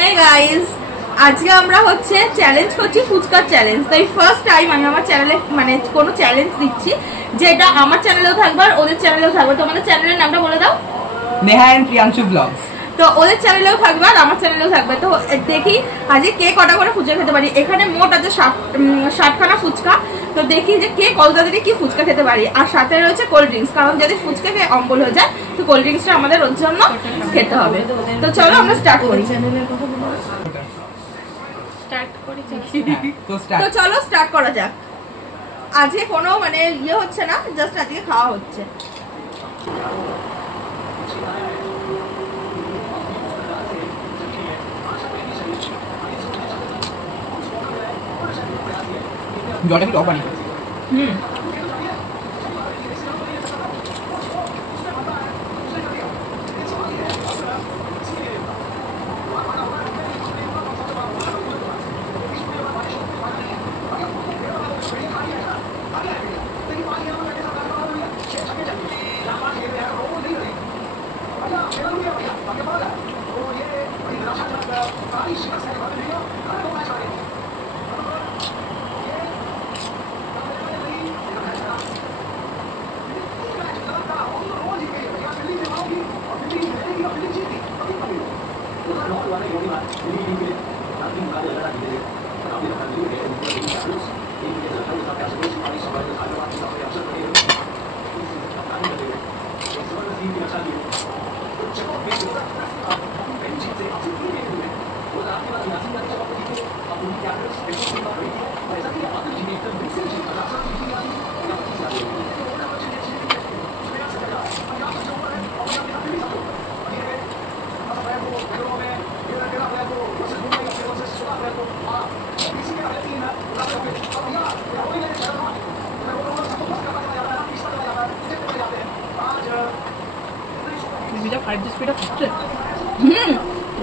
Hey guys, আজকে আমরা হচ্ছে চ্যালেঞ্জ করছি ফুচকার চ্যালেঞ্জ। তাই ফার্স্ট টাইম আমি আমার চ্যানেলে মানে কোনো চ্যালেঞ্জ দিচ্ছি, যেটা আমার চ্যানেলেও থাকবে আর ওদের চ্যানেলেও থাকবে। তোমাদের চ্যানেলের নামটা বলে দাও। Neha and Priyanshu vlogs. তো ওদের চ্যানেলেও থাকবে আর আমার চ্যানেলেও থাকবে। তো দেখি আজকে কে কটা করে ফুচকা খেতে পারি। এখানে মোট আছে 60খানা ফুচকা। তো দেখি যে কে কত তাড়াতাড়ি কি ফুচকা খেতে পারি। আর সাথে রয়েছে কোল্ড ড্রিঙ্কস, কারণ যদি ফুচকা খেয়ে অম্বল হয়ে যায় তো কোল্ড ড্রিঙ্কসটা আমাদের ওর জন্য খেতে হবে। তো চলো আমরা স্টার্ট করি। তো চলো স্টার্ট করা যাক। আজকে কোনো মানে ইয়ে হচ্ছে না, জাস্ট আজকে খাওয়া হচ্ছে। জলটা কি টক পানি?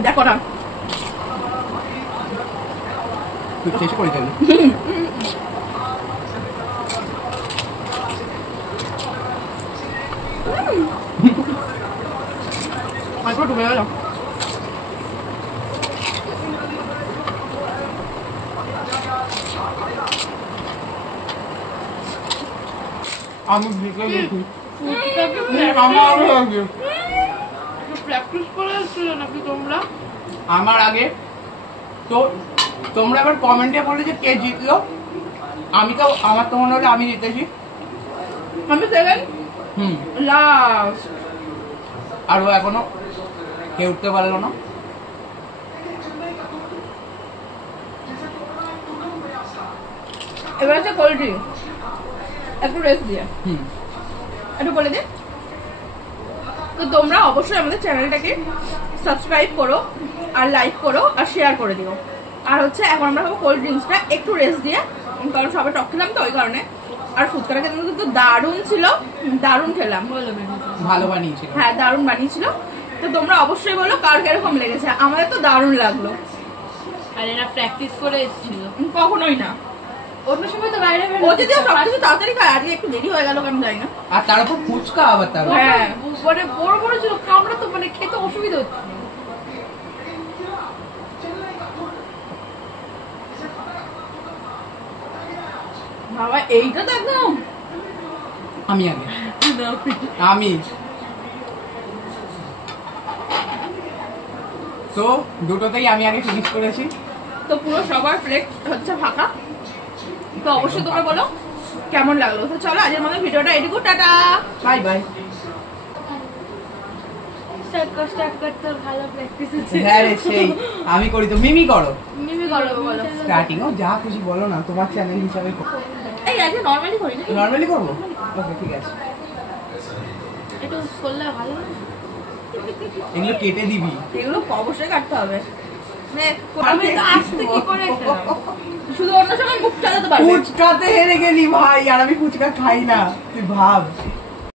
দেখো না শেষ করে দিল। ডুবে গেল। আমি বিকেল দেখি প্র্যাকটিস করে আসছিল নাকি তোমরা? আমার আগে তো তোমরা এবার কমেন্টে বলে যে কে জিতলো। আমি তো আমার তো মনে হলো আমি জিতেছি। আমি সেকেন্ড লাস্ট। আর ও এখনো কেউ উঠতে পারলো না। এবার হচ্ছে কোল্ড ড্রিঙ্ক, একটু রেস্ট দিয়ে একটু বলে দে। তো তোমরা অবশ্যই আমাদের চ্যানেলটাকে সাবস্ক্রাইব করো আর লাইক করো আর শেয়ার করে দিও। আর হচ্ছে এখন আমরা খাবো কোল্ড ড্রিঙ্কসটা একটু রেস্ট দিয়ে, কারণ সবাই টক খেলাম তো ওই কারণে। আর ফুচকাটা খেতে কিন্তু দারুণ ছিল, দারুণ খেলাম, ভালো বানিয়েছিল। হ্যাঁ দারুণ বানিয়েছিল। তো তোমরা অবশ্যই বলো কার কিরকম লেগেছে। আমাদের তো দারুণ লাগলো। আর এরা প্র্যাকটিস করে এসেছিল, কখনোই না। অন্য সময় তো বাইরে ও যদি সবকিছু তাড়াতাড়ি খায়, আজকে একটু দেরি হয়ে গেল কেন জানি না। আর তার উপর ফুচকা আবার তার হ্যাঁ মানে বড় বড় ছিল, কামড়া তো মানে খেতে অসুবিধা হচ্ছে। বাবা এইটা তো একদম আমি আগে আমি তো দুটোতেই আমি আগে ফিনিশ করেছি। তো পুরো সবার প্লেট হচ্ছে ফাঁকা। তো অবশ্যই তোমরা বলো কেমন লাগলো। তো চলো আজকের মতো ভিডিওটা এটুকু, টাটা বাই বাই। ভালো প্র্যাকটিস হচ্ছে। হ্যাঁ রে সেই আমি করি তো। মিমি করো, মিমি করো বলো। স্টার্টিং ও যা খুশি বলো না, তোমার চ্যানেল হিসাবে। এই আজকে নরমালি করি না, নরমালি করবো। ওকে ঠিক আছে, একটু করলে ভালো না? এগুলো কেটে দিবি। এগুলো অবশ্যই কাটতে হবে। আমি তো আস্তে কি করে খেলাম, শুধু অন্য সময় মুখ চালাতে পারবে। ফুচকাতে হেরে গেলি ভাই, আর আমি ফুচকা খাই না, তুই ভাব।